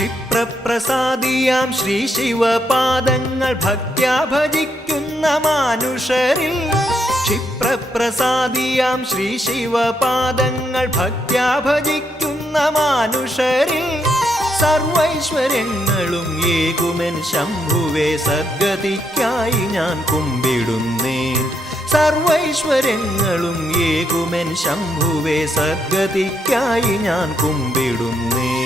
ക്ഷിപ്രപ്രസാദിയാം ശ്രീ ശിവപാദങ്ങൾ ഭക്ത്യാ ഭജിക്കുന്ന മാനുഷരിൽ ക്ഷിപ്രപ്രസാദിയാം ശ്രീ ശിവപാദങ്ങൾ ഭക്ത്യാ ഭജിക്കുന്ന മാനുഷരിൽ സർവൈശ്വര്യങ്ങളും ഏകുമെൻ ശംഭുവേ സദ്ഗതിക്കായി ഞാൻ കുമ്പിടുന്നേൻ സർവൈശ്വര്യങ്ങളും ഏകുമെൻ ശംഭുവേ സദ്ഗതിക്കായി ഞാൻ കുമ്പിടുന്നേൻ